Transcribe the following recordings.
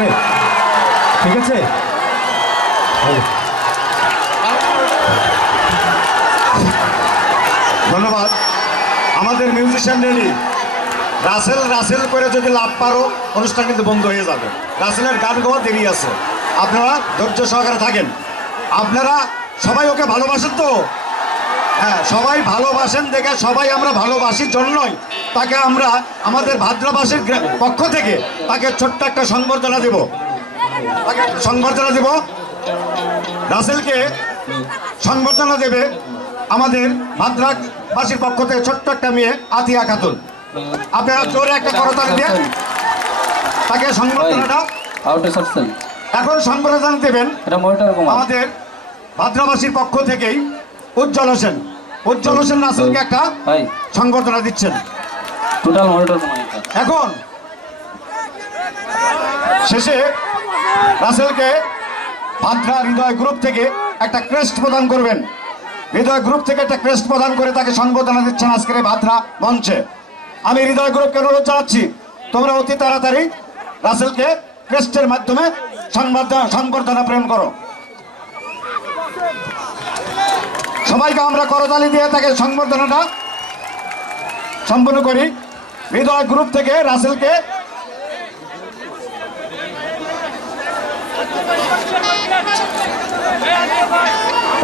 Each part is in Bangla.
ওকে, ঠিক আছে। ধন্যবাদ। আমাদের মিউজিশিয়ান রেডি। রাসেল রাসেল করে যদি লাভ পারো, অনুষ্ঠান কিন্তু বন্ধ হয়ে যাবে। রাসেলের গান গাওয়া দেরি আছে, আপনারা ধৈর্য সহকারে থাকেন। আপনারা সবাই ওকে ভালোবাসেন তো? হ্যাঁ, সবাই ভালোবাসেন দেখে সবাই আমরা ভালোবাসির জন্যই তাকে আমরা আমাদের ভাদ্রবাসীর পক্ষ থেকে তাকে ছোট্ট একটা সংবর্ধনা দেব। তাকে সংবর্ধনা দেব। রাসেলকে সংবর্ধনা দেবে আমাদের ভাদ্রাবাসীর পক্ষ থেকে ছোট্ট একটা মেয়ে আতিয়া খাতুন। আপনারা জোরে একটা করতালি দিয়ে তাকে সংবর্ধনাটা এখন সংবর্ধনা দেবেন আমাদের ভাদ্রাবাসীর পক্ষ থেকেই উজ্জ্বল হোসেন। উজ্জ্বল হোসেন রাসেলকে একটা সংবর্ধনা দিচ্ছেন। এখন শেষে রাসেলকে ভাদ্রা হৃদয় গ্রুপ থেকে একটা ক্রেস্ট প্রদান করবেন। হৃদয় গ্রুপ থেকে একটা ক্রেস্ট প্রদান করে তাকে সংবর্ধনা দিচ্ছেন আজকের এই ভাদ্রা মঞ্চে। আমি হৃদয় গ্রুপকে অনুরোধ জানাচ্ছি, তোমরা অতি তাড়াতাড়ি রাসেলকে ক্রেস্টের মাধ্যমে সংবর্ধনা প্রেরণ করো। সবাইকে আমরা করতালি দিয়ে তাকে সংবর্ধনাটা সম্পন্ন করি। হৃদয় গ্রুপ থেকে রাসেলকে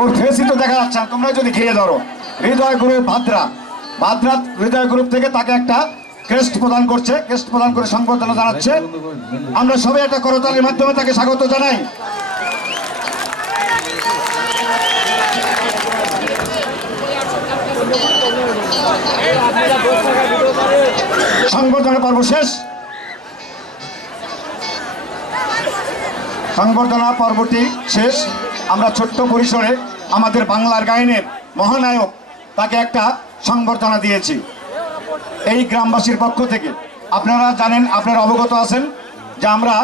ওর ফেসই তো দেখা যাচ্ছে না, তোমরা যদি ঘিরে ধরো। হৃদয় গ্রুপ ভাদ্রা হৃদয় গ্রুপ থেকে তাকে একটা ক্রেস্ট প্রদান করছে, ক্রেস্ট প্রদান করে সংবর্ধনা জানাচ্ছে। আমরা সবাই একটা করতালির মাধ্যমে তাকে স্বাগত জানাই। সংবর্ধনা পর্ব শেষ। সংবর্ধনা পর্বটি শেষ। আমরা ছোট্ট পরিসরে আমাদের বাংলার গায়নের মহানায়ক তাকে একটা সংবর্ধনা দিয়েছি এই গ্রামবাসীর পক্ষ থেকে। আপনারা জানেন, আপনারা অবগত আছেন যে আমরা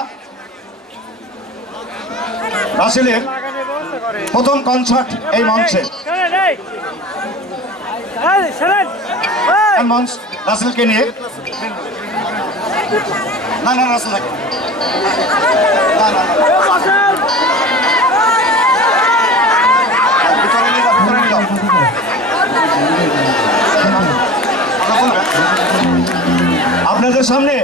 রাসেলের প্রথম কনসার্ট এই মঞ্চে মঞ্চ রাসেলকে নিয়ে না রাসেল আপনাদের সামনে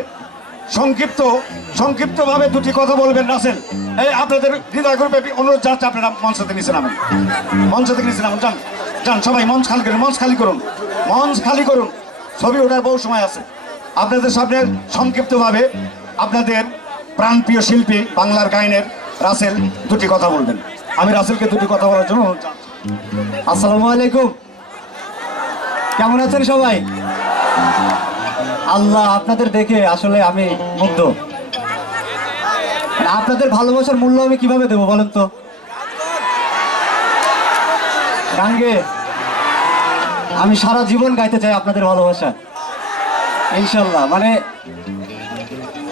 সংক্ষিপ্তভাবে দুটি কথা বলবেন রাসেল। এই আপনাদের হৃদয় গ্রুপে অনুরোধ যাচ্ছে, আপনারা মঞ্চ থেকে নিচে নামেন। মঞ্চ থেকে নিচে নামেন, যান সবাই মঞ্চ খালি করুন, মঞ্চ খালি করুন। ছবি ওঠার বহু সময় আছে। আপনাদের সামনে সংক্ষিপ্তভাবে আপনাদের প্রাণপ্রিয় শিল্পী বাংলার গায়নের রাসেল দুটি কথা বলবেন। আমি রাসেলকে দুটি কথা বলার জন্য অনুরোধ জানাচ্ছি। আসসালামু আলাইকুম, কেমন আছেন সবাই? আল্লাহ, আপনাদের দেখে আসলে আমি মুগ্ধ। আপনাদের ভালোবাসার মূল্য আমি কিভাবে দেবো বলেন তো? গান গেয়ে আমি সারা জীবন গাইতে চাই আপনাদের ভালোবাসা, ইনশাল্লাহ। মানে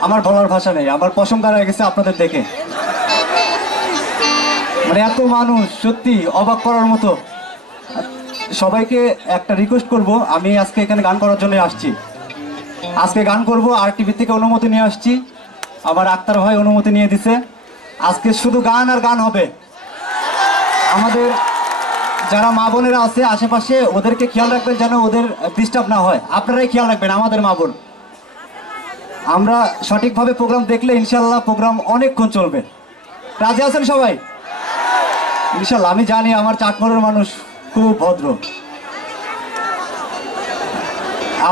আমার বলার ভাষা নেই, আমার প্রশংসা হয়ে গেছে আপনাদের দেখে। মানে এত মানুষ, সত্যি অবাক করার মতো। সবাইকে একটা রিকোয়েস্ট করব, আমি আজকে এখানে গান করার জন্য আসছি। আজকে গান করব, আর টিভি থেকে অনুমতি নিয়ে আসছি। আমার আক্তার ভাই অনুমতি নিয়ে দিছে। আজকে শুধু গান আর গান হবে। আমাদের যারা মা বোনেরা আছে আশেপাশে, ওদেরকে খেয়াল রাখবেন যেন ওদের ডিস্টার্ব না হয়। আপনারাই খেয়াল রাখবেন আমাদের মা বোন। আমরা সঠিকভাবে প্রোগ্রাম দেখলে ইনশাল্লাহ প্রোগ্রাম অনেকক্ষণ চলবে। রাজি আছেন সবাই? ইনশাল্লাহ। আমি জানি আমার চাটমোড়ের মানুষ খুব ভদ্র।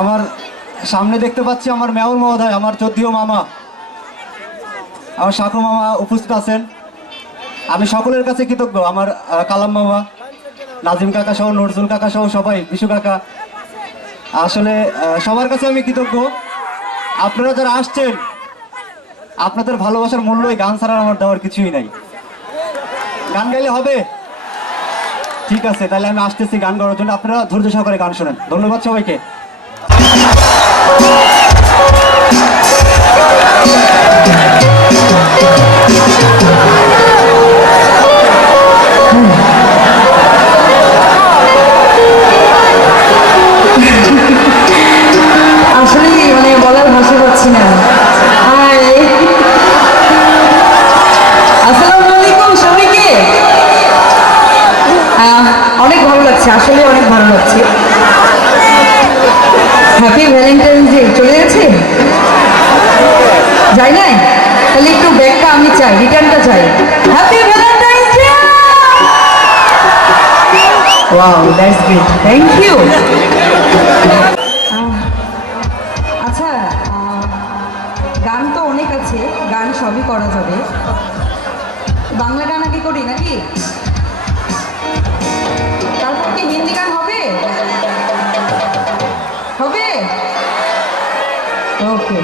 আমার সামনে দেখতে পাচ্ছি আমার মেয়র মহোদয়, আমার যদিও মামা, আমার শাকু মামা উপস্থিত আছেন। আমি সকলের কাছে কৃতজ্ঞ। আমার কালাম মামা, নাজিম কাকা সহ, নজরুল কাকা সহ সবাই, বিশু কাকা, আসলে সবার কাছে আমি কৃতজ্ঞ। আপনারা যারা আসছেন, আপনাদের ভালোবাসার মূল্য এই গান ছাড়া আমার দেওয়ার কিছুই নাই। গান গাইলে হবে? ঠিক আছে, তাহলে আমি আসতেছি গান গাওয়ার জন্য। আপনারা ধৈর্য সহকারে গান শোনেন। ধন্যবাদ সবাইকে। আসলে মানে বলার ভাষা পাচ্ছি না। হাই হ্যাপি ভ্যালেন্টাইন্স ডে চলে গেছে, যাই নাই? তাহলে একটু ব্যাগটা আমি চাই, রিটার্নটা চাই। Happy Valentine's day! Wow, that's great, thank you. আচ্ছা, গান তো অনেক আছে, গান সবই করা যাবে। বাংলা গান আগে করি নাকি? তারপর কি হিন্দি গান হবে? হবে? ওকে।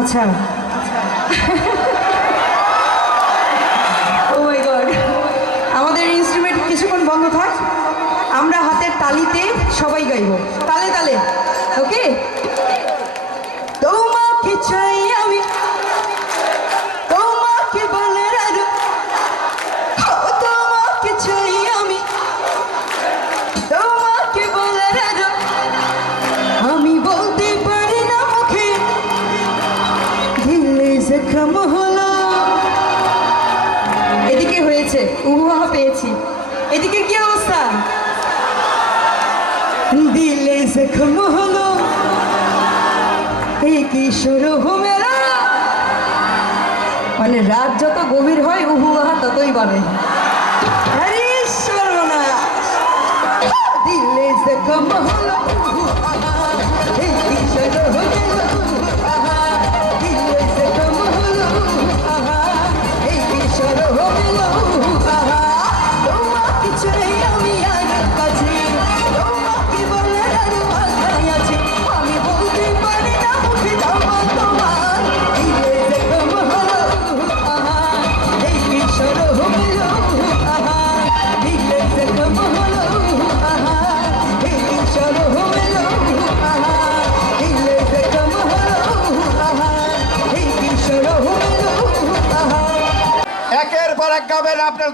আচ্ছা, ও মাই গড, আমাদের ইনস্ট্রুমেন্ট কিছুক্ষণ বন্ধ থাক, আমরা হাতের তালিতে সবাই গাইব, তালে তালে। ওকে, তোমাকে চাই আমি, তোমাকে বলে রাখো, তোমাকে চাই আমি, তোমাকে বলে রাখো, আমি বলতে পারি না মুখে, দিলে জখম হলো। এদিকে হয়েছে, উহা পেয়েছি, এদিকে কি অবস্থা? দিলে জখম হলো, এই কিশোর মেরা, মানে রাত যত গভীর হয় উহু আহা ততই বাড়ে। আরে সর্বনাশ, দিলে জখম হলো, এই কিশোর মেরা, দিলে জখম হলো, এই কিশোর মেরা, তোমাকে চাই আমি আর কাছে।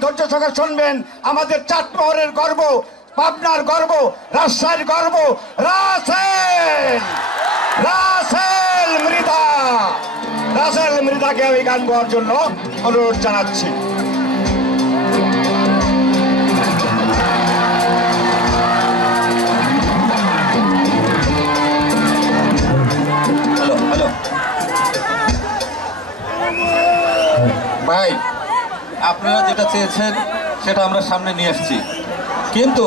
ধৈর্য সহকারে শুনবেন। আমাদের চাটমোহরের গর্ব, পাবনার গর্ব, রাজশাহীর গর্ব রাসেল, রাসেল মৃধা। রাসেল মৃধাকে আমি গান গাওয়ার জন্য অনুরোধ জানাচ্ছি। হ্যালো হ্যালো ভাই, আপনারা যেটা চেয়েছেন সেটা আমরা সামনে নিয়ে আসছি, কিন্তু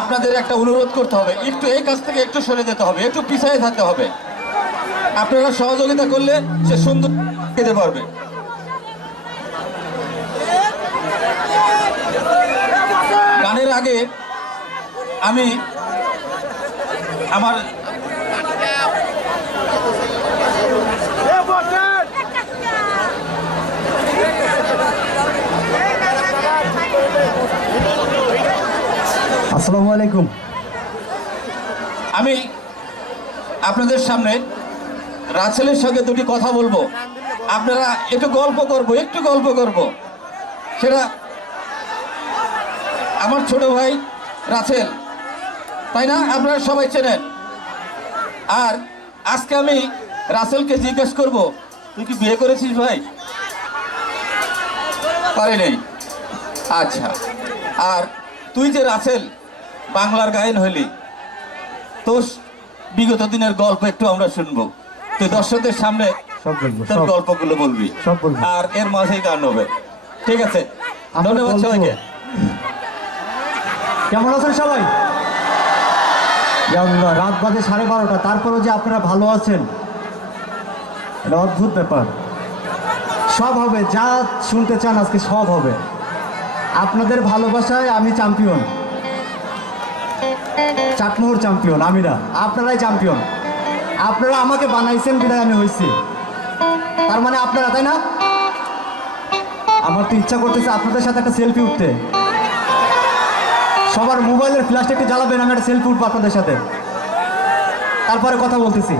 আপনাদের একটা অনুরোধ করতে হবে, একটু এই কাছ থেকে একটু সরে যেতে হবে, একটু পিছিয়ে থাকতে হবে। আপনারা সহযোগিতা করলে সে সুন্দর খেতে পারবে। গানের আগে আমি আমার আসসালামু আলাইকুম। আমি আপনাদের সামনে রাসেলের সঙ্গে দুটি কথা বলবো। আপনারা একটু গল্প করব। সেটা আমার ছোট ভাই রাসেল, তাই না? আপনারা সবাই চেনেন। আর আজকে আমি রাসেলকে জিজ্ঞেস করব, তুই কি বিয়ে করেছিস ভাই? পারি নাই। আচ্ছা, আর তুই যে রাসেল বাংলার গায়ন হইলি, তোর বিগত দিনের গল্প একটু আমরা শুনবো। তুই দর্শকদের সামনে সব বলবো, তোর সব। গল্পগুলো বলবি, সব বলবো। আর এর মাঝেই গান হবে, ঠিক আছে? আমার ধন্যবাদ গল্প। সবাইকে। কেমন আছেন সবাই? ইয়া আল্লাহ, রাত বাজে 12:30, তারপরেও যে আপনারা ভালো আছেন, এটা অদ্ভুত ব্যাপার। সব হবে, যা শুনতে চান আজকে সব হবে। আপনাদের ভালোবাসায় আমি চ্যাম্পিয়ন, চাটমোহর চ্যাম্পিয়ন আমি না, আপনারাই চ্যাম্পিয়ন। আপনারা আমাকে বানাইছেন বিদায় আমি হয়েছি, তার মানে আপনারা, তাই না? আমার তো ইচ্ছা করতেছে আপনাদের সাথে একটা সেলফি উঠতে। সবার মোবাইলের ফ্ল্যাশটা একটু জ্বালাবেন, আমি একটা সেলফি উঠবো আপনাদের সাথে, তারপরে কথা বলতেছি।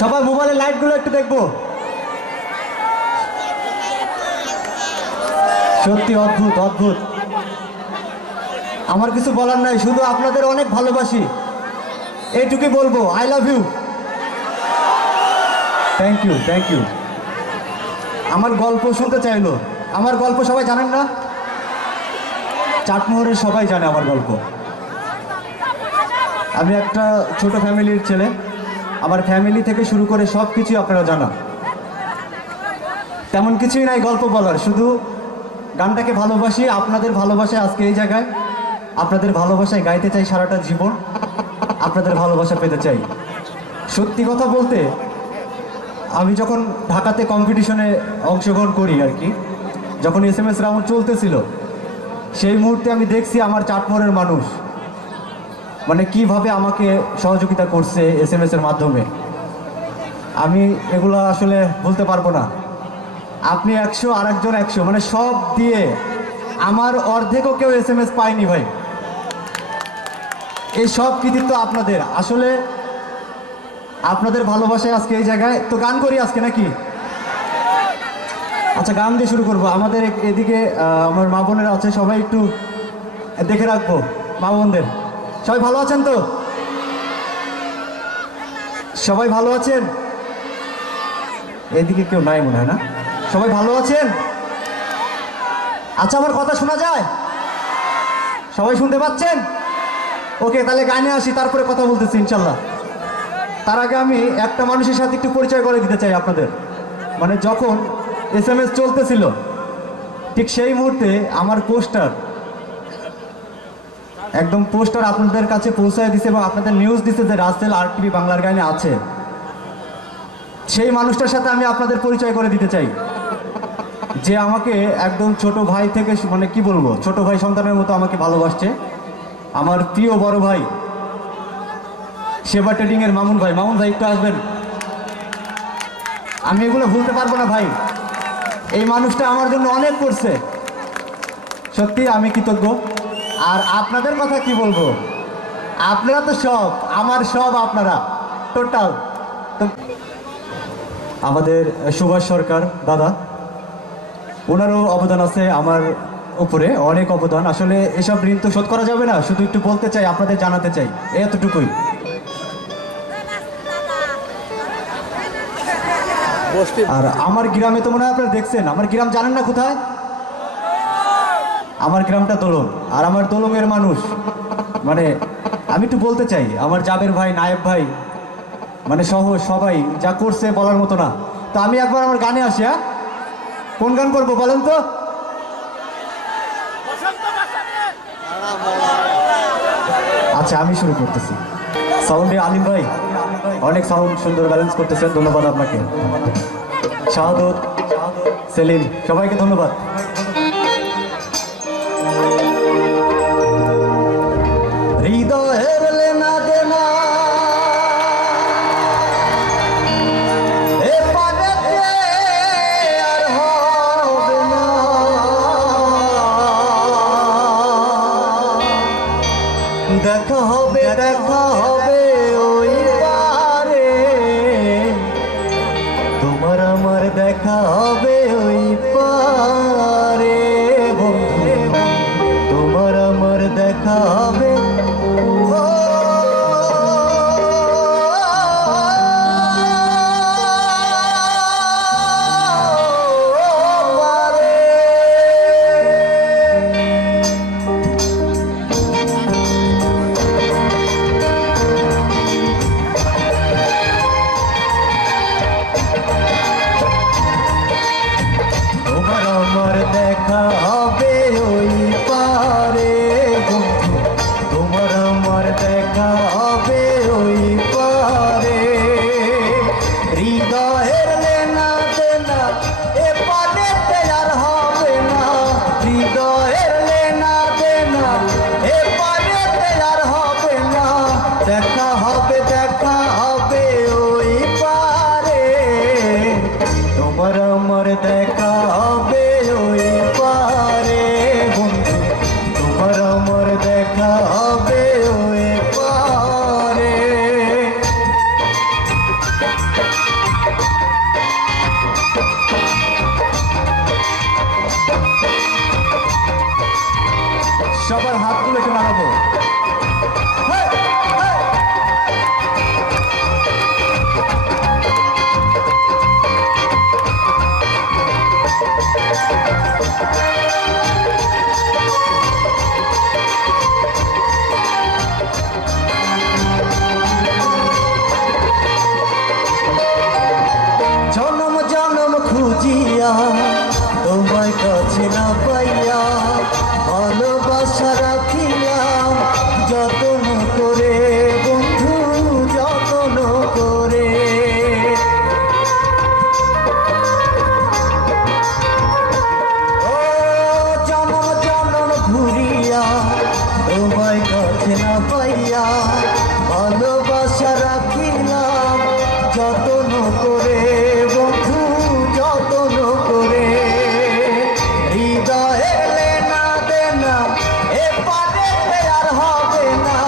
সবাই মোবাইলের লাইটগুলো একটু দেখবো। সত্যি অদ্ভুত অদ্ভুত। আমার কিছু বলার নাই, শুধু আপনাদের অনেক ভালোবাসি, এইটুকুই বলবো। I love you, thank you, thank you. আমার গল্প শুনতে চাইলো। আমার গল্প সবাই জানেন না? চাটমোহরের সবাই জানে আমার গল্প। আমি একটা ছোট ফ্যামিলির ছেলে, আমার ফ্যামিলি থেকে শুরু করে সব কিছুই আপনারা জানা। তেমন কিছুই নাই গল্প বলার, শুধু গানটাকে ভালোবাসি। আপনাদের ভালোবাসায় আজকে এই জায়গায়, আপনাদের ভালোবাসায় গাইতে চাই সারাটা জীবন, আপনাদের ভালোবাসা পেতে চাই। সত্যি কথা বলতে, আমি যখন ঢাকাতে কম্পিটিশনে অংশগ্রহণ করি আর কি, যখন SMS রাউন্ড চলতেছিল, সেই মুহূর্তে আমি দেখছি আমার চাটমোহরের মানুষ মানে কিভাবে আমাকে সহযোগিতা করছে SMS এর মাধ্যমে। আমি এগুলো আসলে বলতে পারবো না। আপনি 100, আর একজন 100, মানে সব দিয়ে আমার অর্ধেকও কেউ SMS পায়নি ভাই। এই সব কৃতিত্ব আপনাদের। আসলে আপনাদের ভালোবাসায় আজকে এই জায়গায়। তো গান করি আজকে নাকি? আচ্ছা, গান দিয়ে শুরু করবো। আমাদের এদিকে আমার মা বোনেরা আছে, সবাই একটু দেখে রাখবো। মা বোনদের সবাই ভালো আছেন তো? সবাই ভালো আছেন? এদিকে কেউ নাই মনে হয় না? সবাই ভালো আছেন? আচ্ছা, আমার কথা শোনা যায়? সবাই শুনতে পাচ্ছেন? ওকে, তাহলে গানে আসি, তারপরে কথা বলতেছি ইনশাল্লাহ। তার আগে আমি একটা মানুষের সাথে একটু পরিচয় করে দিতে চাই আপনাদের। মানে যখন SMS চলতেছিল, ঠিক সেই মুহূর্তে আমার পোস্টার, একদম পোস্টার আপনাদের কাছে পৌঁছায় দিছে এবং আপনাদের নিউজ দিছে যে রাসেল RTV বাংলার গানে আছে। সেই মানুষটার সাথে আমি আপনাদের পরিচয় করে দিতে চাই, যে আমাকে একদম ছোট ভাই থেকে, মানে কি বলবো, ছোট ভাই সন্তানের মতো আমাকে ভালোবাসছে। আমার প্রিয় বড় ভাই, সেবা ট্রেডিং এর মামুন ভাই। মামুন ভাই একটু আসবেন। আমি এগুলো ভুলতে পারবো না ভাই, এই মানুষটা আমার জন্য অনেক করছে, সত্যি আমি কৃতজ্ঞ। আর আপনাদের কথা কি বলবো, আপনারা তো সব, আমার সব আপনারা টোটাল। তো আমাদের সুভাষ সরকার দাদা, ওনারও অবদান আছে আমার উপরে, অনেক অবদান। আসলে এসব ঋণ তো শোধ করা যাবে না, শুধু একটু বলতে চাই, আপনাদের জানাতে চাই, এতটুকুই। আর আমার গ্রামে তো মনে হয় আপনারা দেখছেন, আমার গ্রাম জানেন না কোথায়? আমার গ্রামটা দোলং, আর আমার দোলংয়ের মানুষ, মানে আমি একটু বলতে চাই, আমার জাবের ভাই, নায়েব ভাই, মানে সহ সবাই যা করছে বলার মতো না। তো আমি একবার আমার গানে আসি। হ্যাঁ, কোন গান করবো বলেন তো? আচ্ছা, আমি শুরু করতেছি। সাউন্ডে আলিম ভাই অনেক সাউন্ড সুন্দর ব্যালেন্স করতেছেন, ধন্যবাদ আপনাকে। শাহাদত, সেলিম, সবাইকে ধন্যবাদ। হৃদয়ের লেনা দেনা এ পানেতে আর হবে না, দেখা হবে ওই পারে, তোমার আমার দেখা হবে ওই পারে বন্ধু, তোমার আমার দেখা হবে দেখা হবে ওই পারে বন্ধু, তোমার আমার দেখা হবে ওই পারে। হৃদয়ের লেনা দেনা এ পানেতে আর হবে না, হৃদয়ের লেনা দেনা এ পানেতে আর হবে না, দেখা হবে ওই পারে, তোমার আমার দেখা হবে ওই পারে বন্ধু, তোমার আমার দেখা হবে ওই পারে। সবার হাতগুলো একটু নাড়াবো। জনম জনম খুঁজিয়া তোমার কাছে না পাইয়া, ভালোবাসা রাখিলাম যতন করে বন্ধু, যতন করে। ও জনম জনম ঘুরিয়া তোমার কাছে না পাইয়া, ভালোবাসা রাখিলাম যতন করে বন্ধু, যতন করে। হৃদয়ের লেনা দেনা এ পানেতে আর হবে না,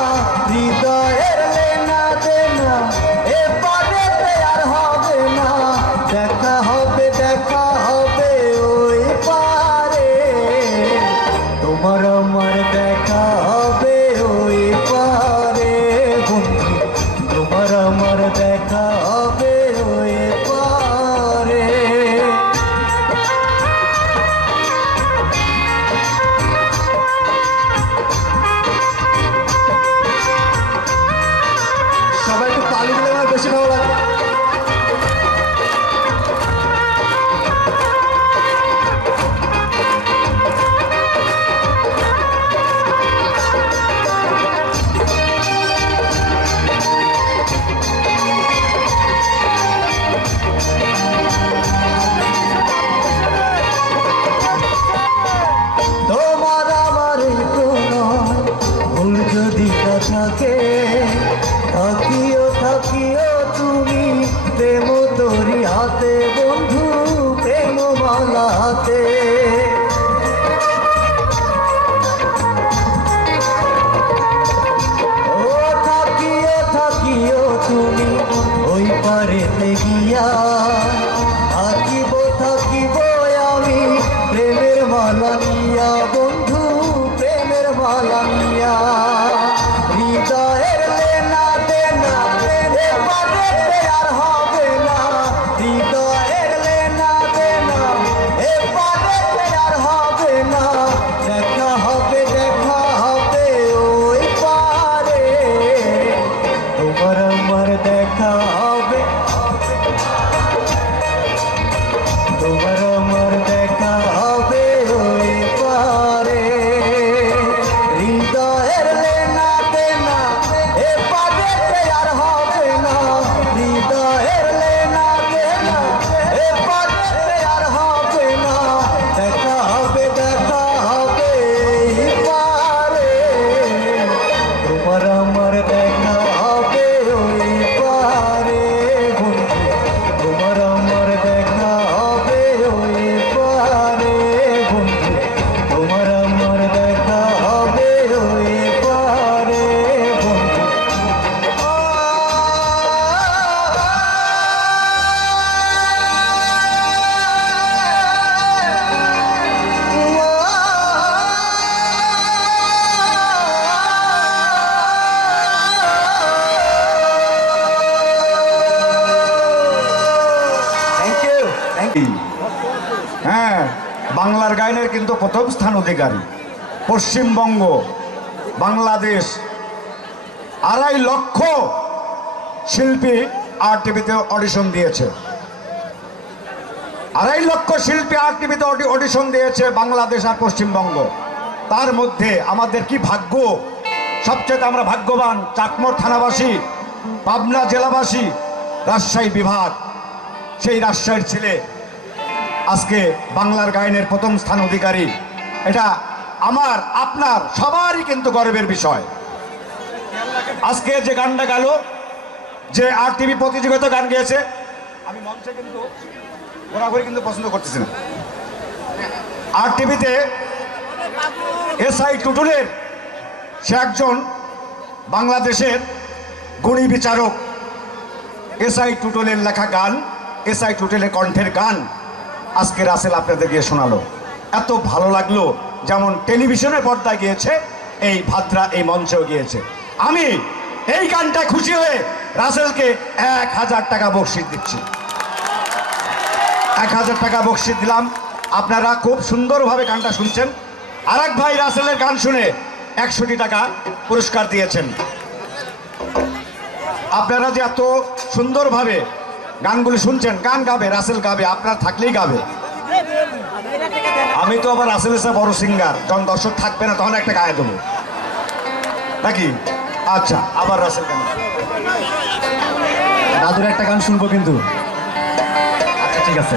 হৃদয়ের লেনা দেনা এ পানেতে আর হবে না, দেখা হবে ওই পারে, তোমার আমার দেখা হবে ওই পারে বন্ধু, তোমার আমার দেখা হবে ওই পারে। সবাই একটু তালি দিলে আমার বেশি ভালো লাগে। তোমার আমার কোনো ভুল যদি না থাকে, থাকিও তুমি প্রেম তোরি হাতে বন্ধু, প্রেম মালা দিয়া হৃদয়ের লেনা দেনা এবারে আর হবে না হৃদয়ের লেনা দেনা এবারে আর হবে না দেখা হবে ওই পারে তোমার আমার দেখা হবে তোমার আমার দেখা হবে ওই পারে হৃদয়ের লেনা দেনা এবারে আর হবে না হৃদয়ের লেনা দেনা এবারে আর হবে না দেখা হবে এই পারে তোমার আমার দেখা হবে ওই পারে বন্ধু তোমার আমার দেখা হবে ওই পারে বন্ধু তোমার আমার দেখা হবে ওই পারে বন্ধু থ্যাংক ইউ হ্যাঁ, বাংলার গায়নের কিন্তু প্রথম স্থান অধিকারী পশ্চিমবঙ্গ, বাংলাদেশ। 2.5 লক্ষ শিল্পী RTVতে অডিশন দিয়েছে। 2.5 লক্ষ শিল্পী RTVতে অডিশন দিয়েছে বাংলাদেশ আর পশ্চিমবঙ্গ। তার মধ্যে আমাদের কি ভাগ্য, সবচেয়ে আমরা ভাগ্যবান চাটমোড় থানাবাসী, পাবনা জেলাবাসী, রাজশাহী বিভাগ। সেই রাজশাহীর ছেলে আজকে বাংলার গায়নের প্রথম স্থান অধিকারী। এটা আমার আপনার সবারই কিন্তু গর্বের বিষয়। আজকে যে গানটা গেল, যে RTV প্রতিযোগিতা গান গেয়েছে, আমি মঞ্চে কিন্তু ঘোরাঘুরি কিন্তু পছন্দ করতেছি না। RTVতে SI টুটুলের, সে একজন বাংলাদেশের গুণী বিচারক। SI টুটুলের লেখা গান, SI টুটুলের কণ্ঠের গান আজকে রাসেল আপনাদের গিয়ে শোনালো। এত ভালো লাগলো, যেমন টেলিভিশনের পর্দায় গিয়েছে, এই ভাদ্রা এই মঞ্চেও গিয়েছে। আমি এই গানটা খুশি হয়ে রাসেলকে 1000 টাকা বকশিশ দিচ্ছি। 1000 টাকা বকশিশ দিলাম। আপনারা খুব সুন্দরভাবে গানটা শুনছেন। আরেক ভাই রাসেলের গান শুনে 100 টাকা পুরস্কার দিয়েছেন। আপনারা যে এত সুন্দরভাবে গানগুলি শুনছেন, গান গাবে রাসেল গাবে, আপনারা থাকলেই গাবে। আমি তো আবার রাসেল এসে বড় সিঙ্গার, যখন দর্শক থাকবে না তখন একটা গায়ে দেবো নাকি। আচ্ছা, আবার রাসেল গান, দাদুর একটা গান শুনবো কিন্তু। আচ্ছা ঠিক আছে,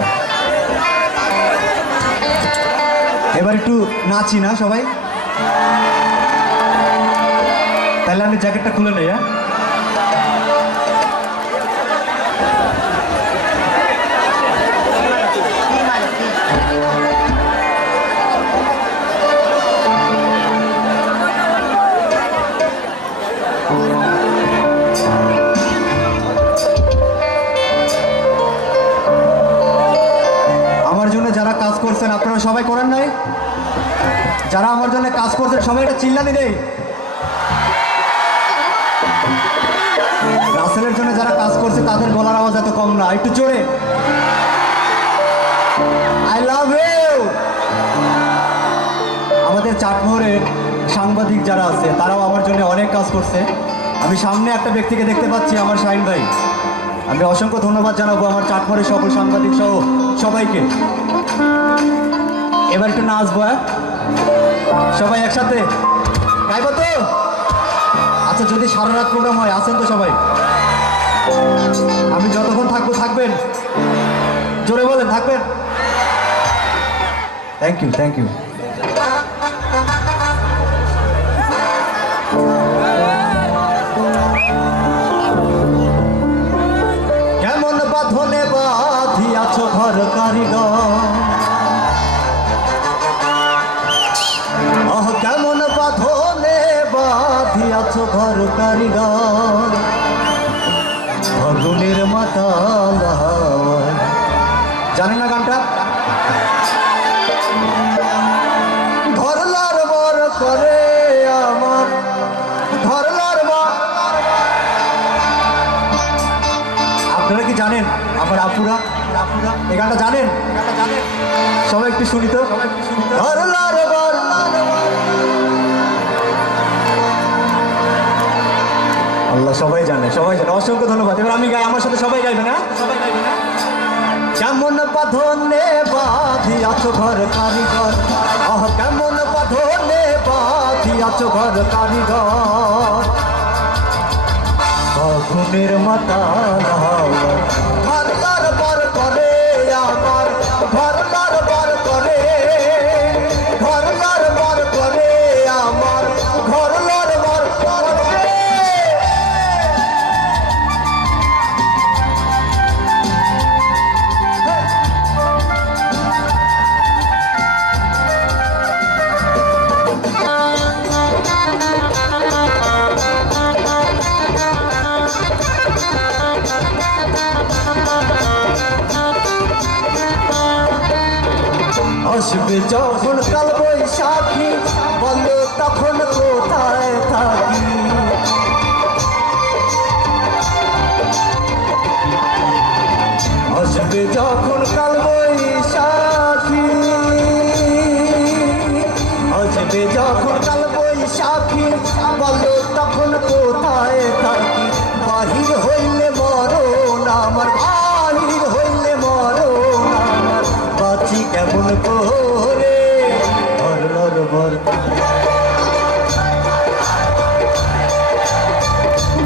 এবার একটু নাচি না সবাই? তাহলে আমি জ্যাকেটটা খুলে নেই। হ্যাঁ, আমার জন্য যারা কাজ করছেন আপনারা সবাই করেন নাই? যারা আমার জন্য কাজ করছেন সবাই একটা চিল্লানি দেই। রাসেলের জন্য যারা কাজ করছে তাদের গলার আওয়াজ এত কম না, একটু জোরে। I love you. আমাদের চাটমোহরের সাংবাদিক যারা আছে তারাও আমার জন্য অনেক কাজ করছে। আমি সামনে একটা ব্যক্তিকে দেখতে পাচ্ছি, আমার শাহিন ভাই। আমি অসংখ্য ধন্যবাদ জানাবো আমার চাটমোহরের সকল সাংবাদিক সহ সবাইকে। এবার একটু নাচবো। হ্যাঁ, সবাই একসাথে গাইবো তো? আচ্ছা, যদি সারা রাত প্রোগ্রাম হয়, আসেন তো সবাই? আমি যতক্ষণ থাকবো থাকবেন? জোরে বলেন, থাকবেন? Thank you, thank you. কেমন বাঁধনে বাঁধিয়াছ ঘর কারিগর, কেমন বাঁধনে বাঁধিয়াছ ঘর কারিগর, ফাগুনের মাতাল হাওয়ায়। জানেন না গানটা? ঘর লার বর করে আমার আমার আপুরা এই গানটা জানেন? সবাই একটু শুনি তো। ধরলার বর আল্লাহ, সবাই জানে, সবাই জানে, অসংখ্য ধন্যবাদ। এবার আমি গাই, আমার সাথে সবাই গাইবে না? কেমন বাঁধনে বাঁধিয়াছ ঘর কারিগর, কেমন বাঁধনে বাঁধিয়াছ ঘর কারিগর, আগুনের মাতা ঘরদার বর করে আমার, ঘরদার বর করে, ঘরদার বর করে আমার, ঘরদার বর করে। আসবে যখন কাল বৈশাখী, বলো তখন কোথায় থাকি, আসবে যখন কাল বৈশাখী, আসবে যখন কাল বৈশাখী, বলো তখন কোথায় থাকি, বাহির হইলে মরণ আমার, বাহির হইলে মরণ আমার, বাঁচি কেমন করে ঘর বর,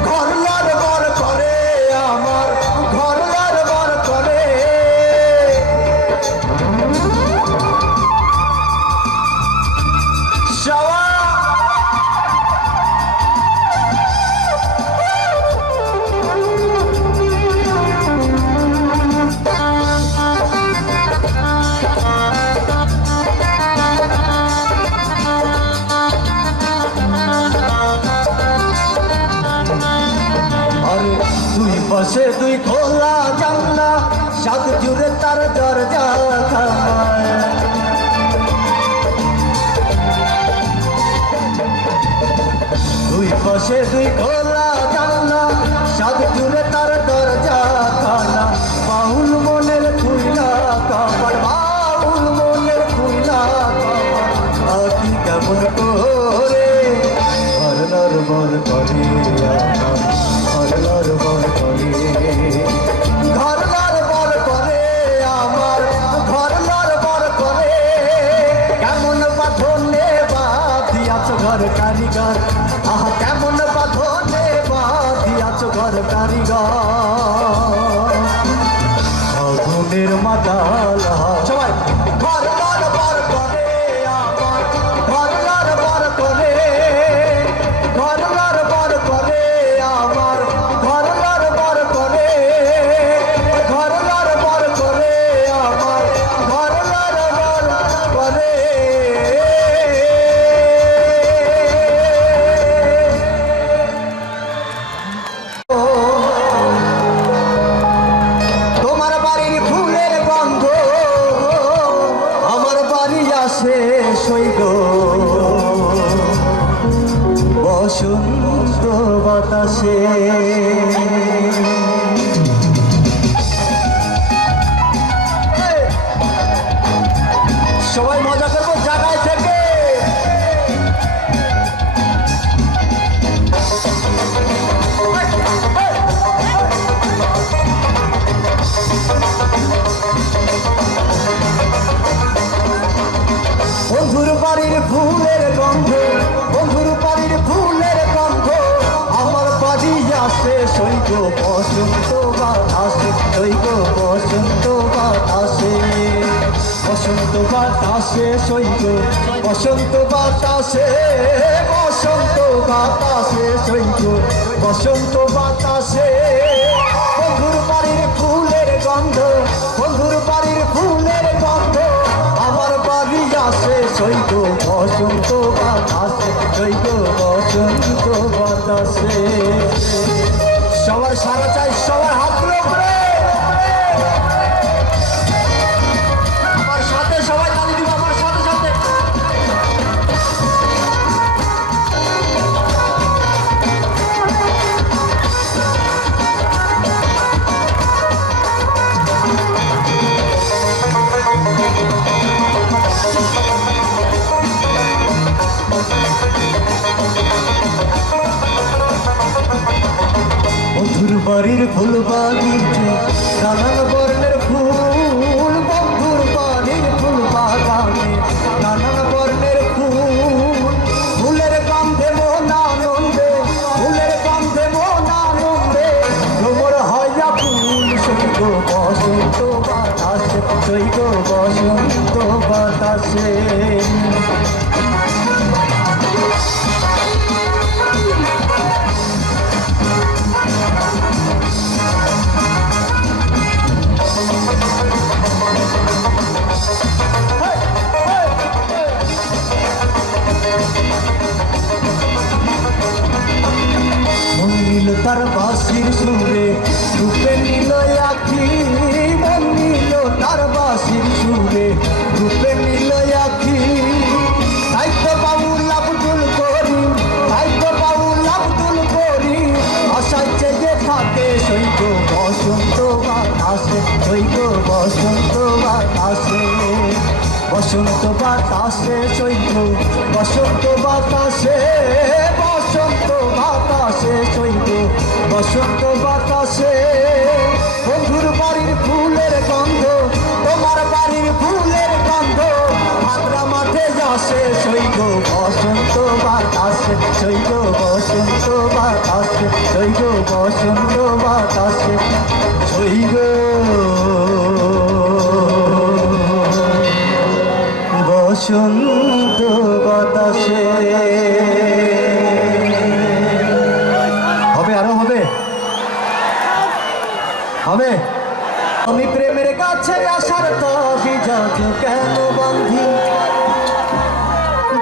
ঘর বর করে আমার, ঘর বর করে। দুই পাশে দুই খোলা জানলা, সাত জুড়ে তার দরজা খামায়, দুই পাশে দুই খোলা জানলা, সাত জুড়ে তার দরজা খানা, বাউল মনের খুইলা কাপড়, বাউল মনের খুইলা কাপড়, আকি কেমন করে ঘর বর করে আমার, ঘর বর করে, ঘর বর করে আমার, ঘর বর করে। কেমন বাঁধনে বাঁধিয়াছ ঘর কারিগর, কেমন বাঁধনে বাঁধিয়াছ ঘর কারিগর, আগুনের মাতাল সবাই, ঘর বর করে আমার, ঘর বর করে, ঘর বর করে আমার, ঘর বর করে, ঘর বর করে আমার, ঘর বর করে। তোমার বাড়ির ফুলের গন্ধ আমার বাড়ি আসে সৈগ, বসন্ত বাতাসে, সবাই মজা করবো জায়গায় থেকে। বন্ধুর বাড়ির ফুলের গন্ধ, বন্ধুর বাড়ির ফুলের গন্ধ আমার বাড়ি আসে সৈগ, বসন্ত বাতাসে সৈগ, বসন্ত বাতাসে, বসন্ত বাতাসে সৈগ, বসন্ত বাতাসে, বসন্ত বাতাসে সৈগ, বসন্ত বাতাসে। বন্ধুর বাড়ির ফুলের গন্ধ, বন্ধুর বাড়ির ফুলের গন্ধ আমার বাড়ি আসে সৈগ, বসন্ত বাতাসে সৈগ, বসন্ত বাতাসে। সবার সারা চাই, সবার হাত উপরে, আমার সাথে সবাই তালি দিব, আমার সাথে সাথে। বাড়ির ফুল বাগিচে নানান বর্ণের ফুল, বন্ধুর বাড়ির ফুল বাগানে নানান বর্ণের ফুল, ফুলের গন্ধে মন আনন্দে, ফুলের গন্ধে মন আনন্দে ভ্রমর হইয়া ফুল সৈগ বসন্ত বাতাসে, সৈগ বসন্ত বাতাসে। মন নিল তার বাঁশির সুরে, রূপে নিল আখি, মন নিল তার বাঁশির সুরে, রূপে নিল আখি। তাই তো বাউল আব্দুল করিম, তাই তো বাউল আব্দুল করিম আশায় চেয়ে থাকে সৈগ বসন্ত বাতাসে, সৈগ বসন্ত বাতাসে, বসন্ত বাতাসে সৈগ বসন্ত বাতাসে, বসন্ত বাতাসে সৈগ বসন্ত বাতাসে। বন্ধুর বাড়ির ফুলের গন্ধ, তোমার বাড়ির ফুলের গন্ধ ভাদ্রা মাঠে আসে সৈগ বসন্ত বাতাসে, সৈগ বসন্ত বাতাসে, সৈগ বসন্ত বাতাসে, সৈগ বসন্ত বাতাসে। হবে আরো হবে হবে। আমি প্রেমের কাছে আসার তবে যত কেন বান্ধি,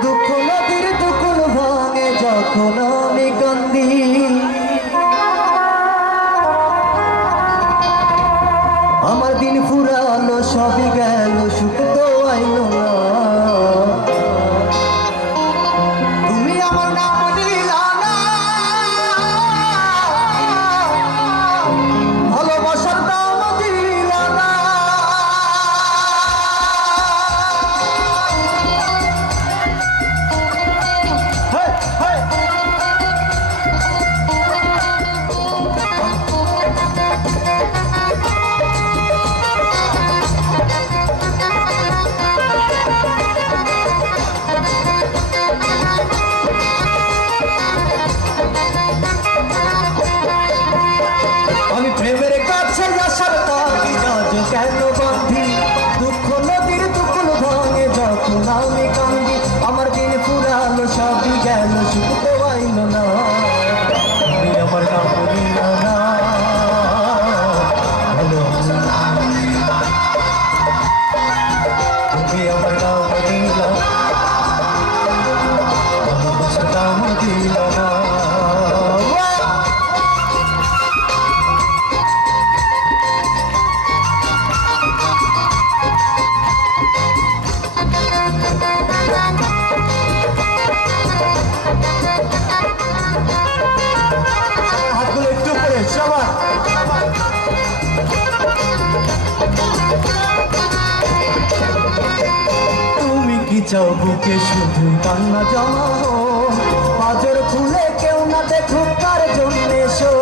দুঃখ নদীর দুকুল ভাঙে যখন আমি কান্দি। আমার দিন ফুরালো সবই গেল, সুখ তো আইলো না। তুমি আমার নাম দিলা না, ভালোবাসার দাম দিলা না। হেই, হেই। আমি প্রেমের কাছে আসার তাগি আজ কেন বাঁধি, দুঃখ নদীর দুকুল ভাঙে যখন আমি কান্দি। আমার দিন ফুরালো সবই গেল, সুখ তো আইল না। তুমি আমার নাম বলিলা না, ভালোবাসা তুমি আমার নাম বলিলা, ভালোবাসা নাম দিলা না। হাতগুলো একটু করে সবার। তুমি কি চাও বুকে শুধু কান্না জমা হোক, পাঁজর খুলে কেউ না দেখুক কার জন্য এসো।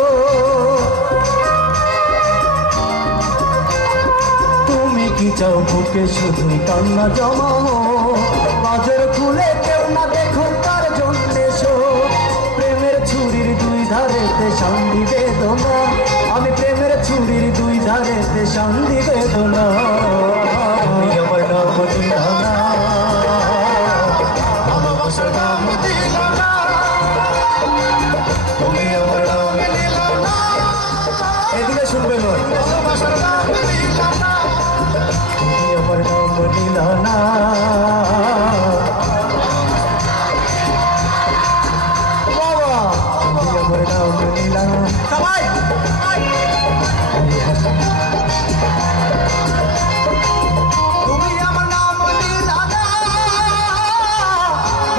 তুমি কি চাও বুকে শুধু কান্না জমা হোক, পাঁজর খুলে কেউ না দেখুক কার জন্য এসো। প্রেমের ছুরির দুই ধারেতে শান্তি বেদনা, আমি প্রেমের ছুরির দুই ধারেতে শান্তি বেদনা। তুমি আমার নাম দিলা না, ভালোবাসার নাম দিলা না। তুমি আমার নাম দিলা না, এদিকে শুনবে নয়। ভালোবাসার নাম দিলা না, তুমি আমার নাম দিলা না। আমার নাম দিলা না। সবাই তুমি আমার নাম দিলা না,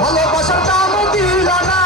ভালোবাসার নাম দিলা না।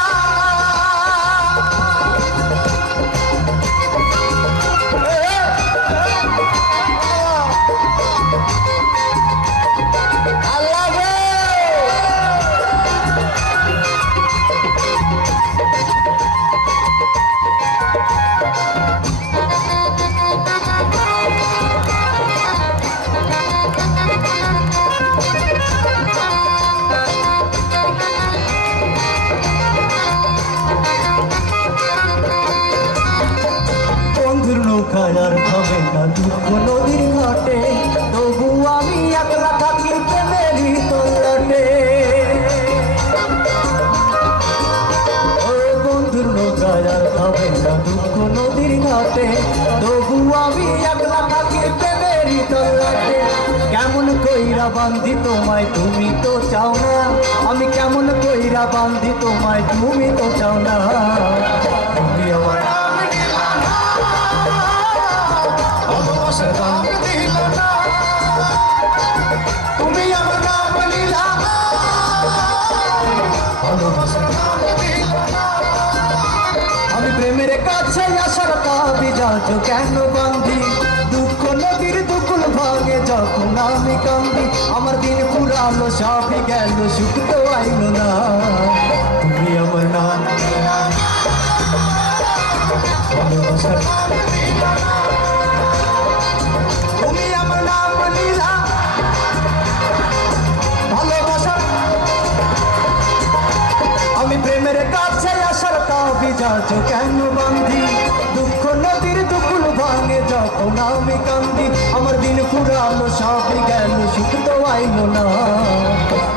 নৌকার হবে না দুঃখ নদীর ঘাটে, তবু আমি একলা থাকি প্রেমেরই তল্লাটে। ও বন্ধুর নৌকার হবে না দুঃখ নদীর ঘাটে, তবু আমি একলা থাকি প্রেমেরই তল্লাটে। কেমন কইরা বান্ধি তোমায় তুমি তো চাও না, আমি কেমন কইরা বান্ধি তোমায় তুমি তো চাও না। তুমি আমার ভালোবাসার দাম দিল না, তুমি আমার নাম নিলা না, ভালোবাসার দাম দিল না। আমি প্রেমের কাছে আসার কাবি যাচ্ছ কেন বান্ধি, দুঃখ নদীর দুকুল ভাঙে যখন আমি কান্দি। আমার দিন পুরানো সবই গেল সুখ তো আইল না, তুমি আমার নাম ভালোবাসার তুমি আমার নাম নীলা ভালোবাসার। আমি প্রেমের কাছে আসার কাবি যাচ্ছ কেন বান্ধি, দুঃখ নদীর দুকুল ভাঙে যখন আমি কান্দি। আমার দিন পুরানো সবই গেল সুখ তো আইল না,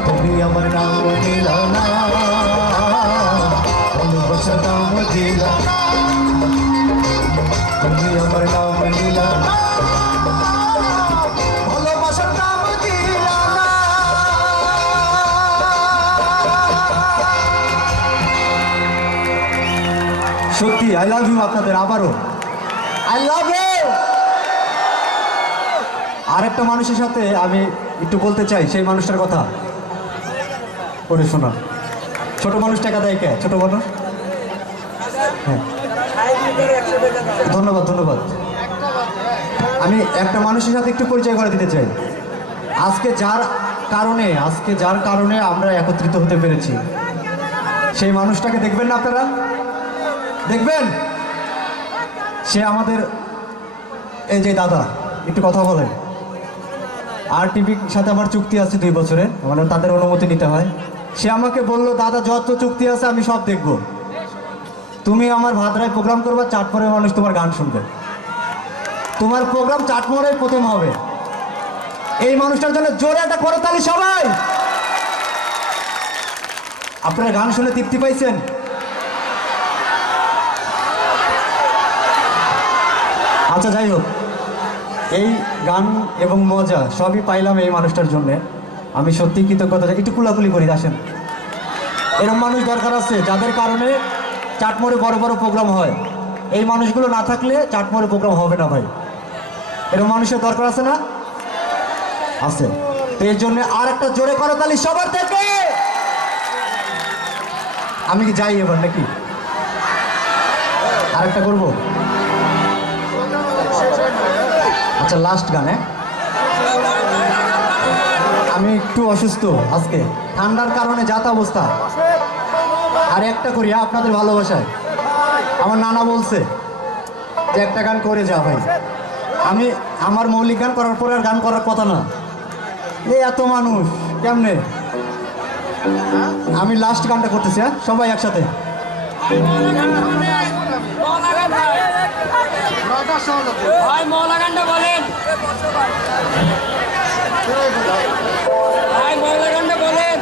তুমি আমার নাম নীলা না, ভালোবাসার নাম দিলা না, তুমি আমার নাম নীলা না, ভালোবাসার নাম দিলা না। সত্যি আই লাভ ইউ আপনাদের, আবারও আই লাভ ইউ। আরেকটা মানুষের সাথে আমি একটু বলতে চাই, সেই মানুষটার কথা পড়ে শোনা। ছোট মানুষ টাকা দেয় কে? ছোট মানুষ, হ্যাঁ ধন্যবাদ ধন্যবাদ। আমি একটা মানুষের সাথে একটু পরিচয় করে দিতে চাই। আজকে যার কারণে আমরা একত্রিত হতে পেরেছি, সেই মানুষটাকে দেখবেন না আপনারা? দেখবেন? সে আমাদের এই যে দাদা, একটু কথা বলেন। আর টিভির সাথে আমার চুক্তি আছে 2 বছরের, মানে তাদের অনুমতি নিতে হয়। সে আমাকে বলল, দাদা যত চুক্তি আছে আমি সব দেখব, তুমি আমার ভাদ্রায় প্রোগ্রাম করবা, চাটমোড়ের মানুষ তোমার গান শুনবে, তোমার প্রোগ্রাম চাটমোড়ের প্রথম হবে। এই মানুষটার জন্য জোরে একটা করতালি সবাই। আপনারা গান শুনে তৃপ্তি পাইছেন? আচ্ছা যাই হোক, এই গান এবং মজা সবই পাইলাম এই মানুষটার জন্যে। আমি সত্যি কৃতজ্ঞতা, একটু কুলাকুলি করি আসেন। এরকম মানুষ দরকার আছে যাদের কারণে চাটমোড়ে বড় বড় প্রোগ্রাম হয়। এই মানুষগুলো না থাকলে চাটমোড়ে প্রোগ্রাম হবে না ভাই। এরকম মানুষের দরকার আছে না? আছে। তো এর জন্য আর একটা জোরে করতালি সবার থেকে। আমি কি যাই এবার নাকি আর একটা করবো? আচ্ছা লাস্ট গানে। আমি একটু অসুস্থ আজকে, ঠান্ডার কারণে যাতা অবস্থা। আর একটা করি আপনাদের ভালোবাসায়। আমার নানা বলছে যে একটা গান করে যা ভাই। আমার মৌলিক গান করার পরে আর গান করার কথা না, এই এত মানুষ কেমনে। আমি লাস্ট গানটা করতেছি, হ্যাঁ সবাই একসাথে। ভাই মৌলা গানটা বলেন, ভাই মৌলা গানটা বলেন।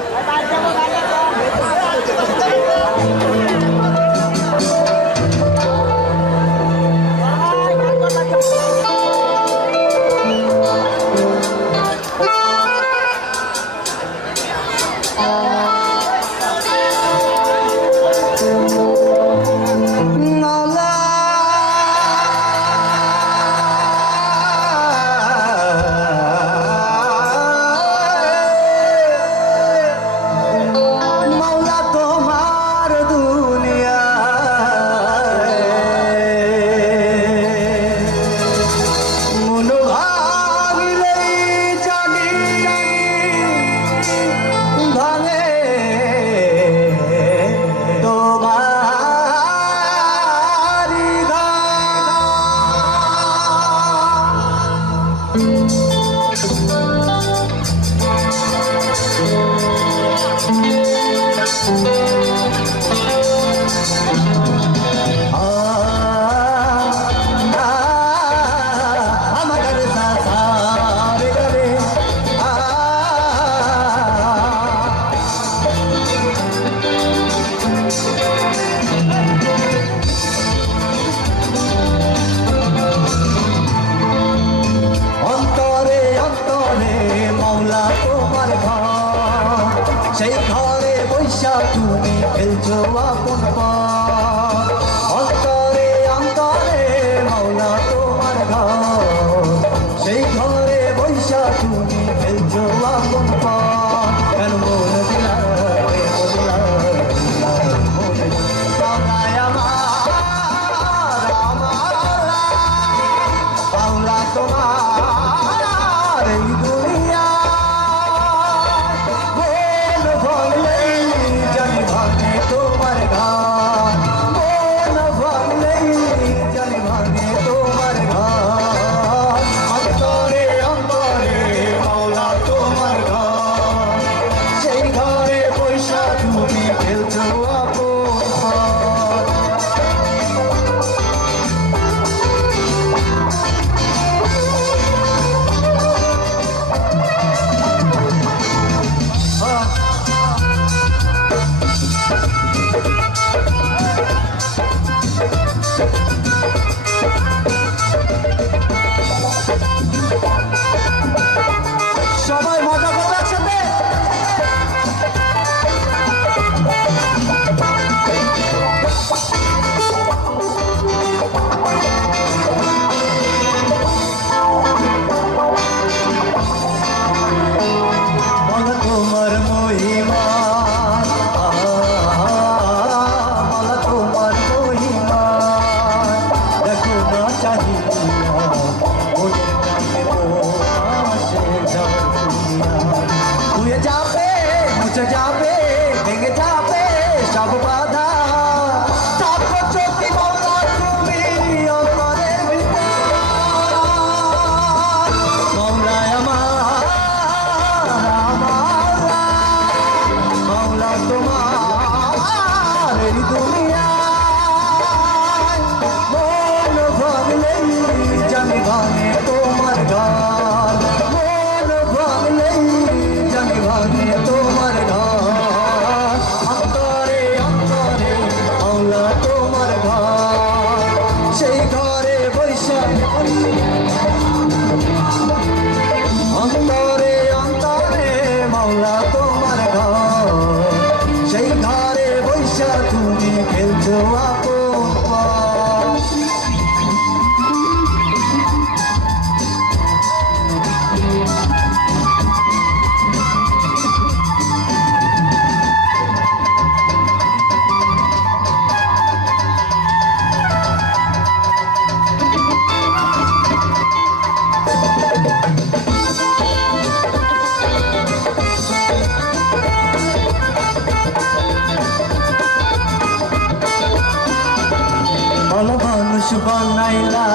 ভালো মানুষ বানাইলা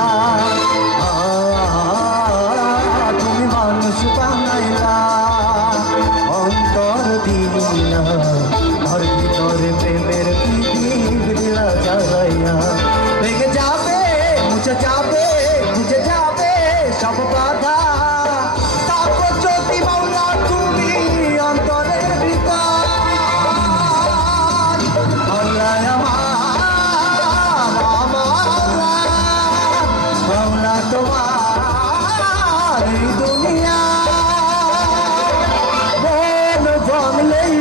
তুমি মানুষ বানাইলা অন্তর দিলা ঘর ভিতরে প্রেমের প্রীতি দিলা জ্বালাইয়া রেগে যাবে মুছে যাবে বুঝে যাবে সব বাধা তারপর যদি মাওলা তুমি অন্তরের ভিতর আল্লাহ মাওলা তোমার এই দুনিয়া মন ভাঙলেই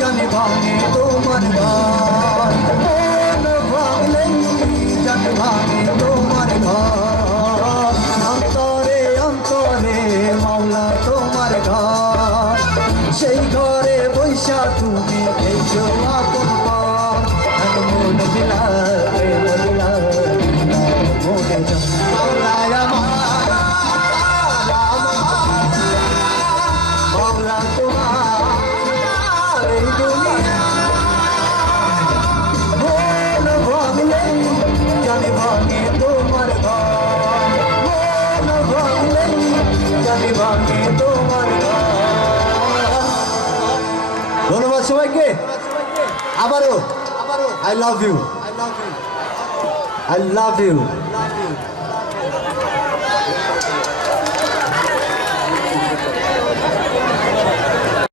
জানি ভাঙে তোমার ঘর মন ভাঙলেই জানি ভাঙে তোমার ঘর অন্তরে অন্তরে মাওলা তোমার ঘর সেই ঘরে বৈশা তুমি এসো আপন পর মন দিলা প্রেম দিলা মনে মাওলায় আমার মাওলা তোমার এই দুনিয়া মন ভাঙলেই জানি ভাঙে তোমার ঘর মন ভাঙলেই জানি ভাঙে তোমার ঘর ধন্যবাদ সবাইকে আবারও আই লাভ ইউ